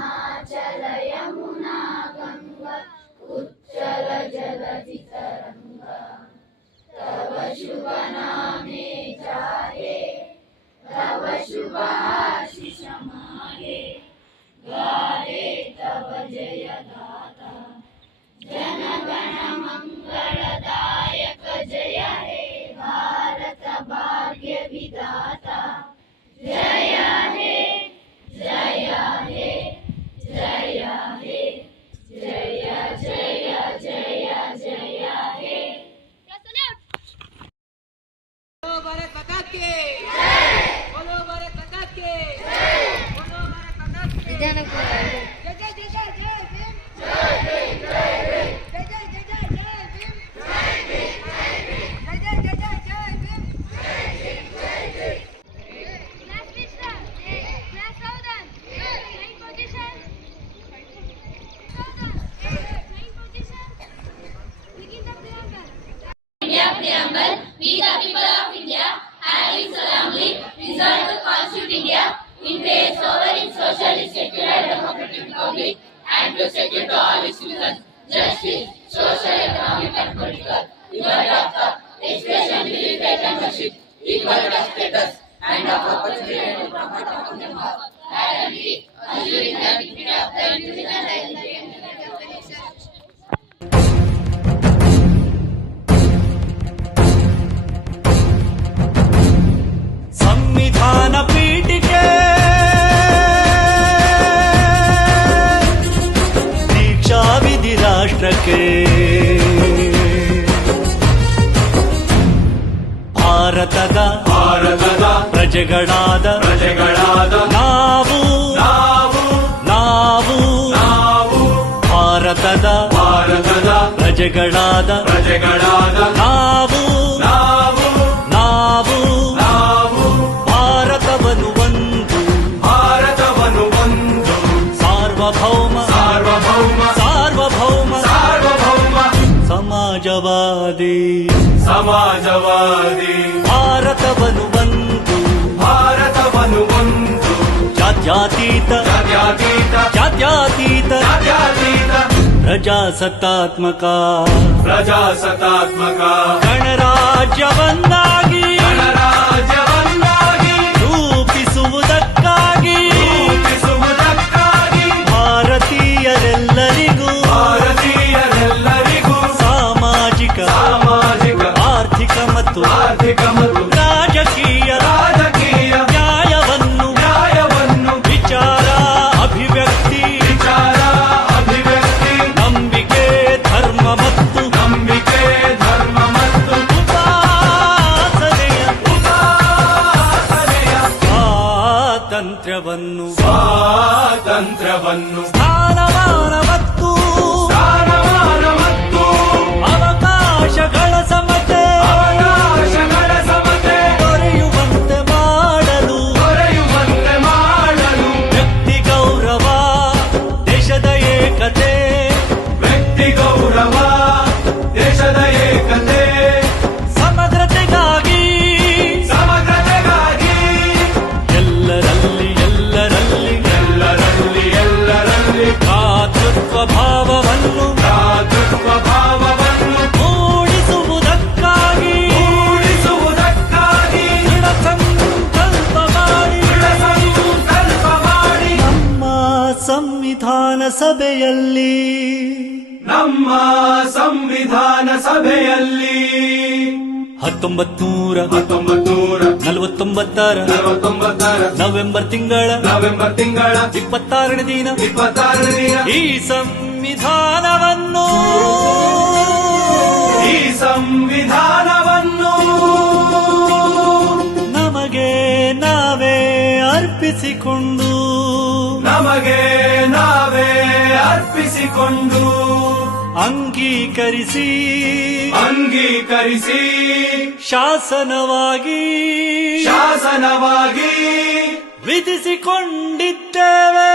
हिमाचल यमुना गंगा उच्चल जलधितरंगा तव शुभ नामे जागे तव शुभ आशीष मागे गाहे तव जय गाथा जन गण मंगलदायक जय हे भारत भाग्य विधाता जय हे जय हे जय हे जय जय जय जय हे। बोलो भारत माता की बोलो भारत माता की बोलो भारत माता की जय जय जय जय जय भीम जय जय जय जय जय जय जय भीम जय जय जय जय जय भीम जय जय। Last Vishra, last Southern, main position. Southern, main position. Begin the preamble. India preamble. We the people of India, having solemnly resolved to constitute India into a sovereign, socialist, secular, democratic republic, and to secure to all its citizens justice, social, economic, and political liberty of thought, expression, belief, faith, and worship, equality of status, and of opportunity and profit of them all, and we assuring the dignity of the individual and the unity of the nation. ಸಂವಿಧಾನ ಪೀಠಿಕೆ ದೀಕ್ಷಾ ವಿಧಿ ರಾಷ್ಟ್ರಕ್ಕೆ ಭಾರತದ ಪ್ರಜೆಗಳಾದ ನಾವು ಭಾರತದ ಪ್ರಜೆಗಳಾದ ನಾವು ಭಾರತವನ್ನು ಒಂದು ಸಾರ್ವಭೌಮ ಸಮಾಜವಾದಿ ಭಾರತವನ್ನು ಒಂದು ಜಾತ್ಯತೀತ ಪ್ರಜಾಸತ್ತಾತ್ಮಕ ಗಣರಾಜ್ಯವನ್ನಾಗಿ ರೂಪಿಸುವುದಕ್ಕಾಗಿ ಭಾರತೀಯರೆಲ್ಲರಿಗೂ ಸಾಮಾಜಿಕ ಆರ್ಥಿಕ ಮತ್ತು ರಾಜಕೀಯ ನ್ಯಾಯವನ್ನು ವಿಚಾರ ಅಭಿವ್ಯಕ್ತಿ ನಂಬಿಕೆ ಧರ್ಮ ಮತ್ತು ಉಪಾಸನೆಯ ಸ್ವಾತಂತ್ರ್ಯವನ್ನು ಸ್ಥಾನಮಾನ ಮತ್ತು ಅವಕಾಶಗಳ ಸಮತೆ ದೊರೆಯುವಂತೆ ಮಾಡಲು ವ್ಯಕ್ತಿ ಗೌರವ ದೇಶದ ಏಕತೆ ಸಮಗ್ರತೆಗಾಗಿ ಎಲ್ಲರಲ್ಲಿ ಭ್ರಾತೃತ್ವ ಭಾವವನ್ನು ಮೂಡಿಸುವುದಕ್ಕಾಗಿ ದೃಢ ಸಂಕಲ್ಪ ಮಾಡಿ ನಮ್ಮ ಸಂವಿಧಾನ ಸಭೆಯಲ್ಲಿ 1949 ನವೆಂಬರ್ ತಿಂಗಳ 26ನೇ ದಿನ ಈ ಸಂವಿಧಾನವನ್ನು ನಮಗೆ ನಾವೇ ಅರ್ಪಿಸಿಕೊಂಡು ಅಂಗೀಕರಿಸಿ ಶಾಸನವಾಗಿ ವಿಧಿಸಿಕೊಂಡಿದ್ದೇವೆ.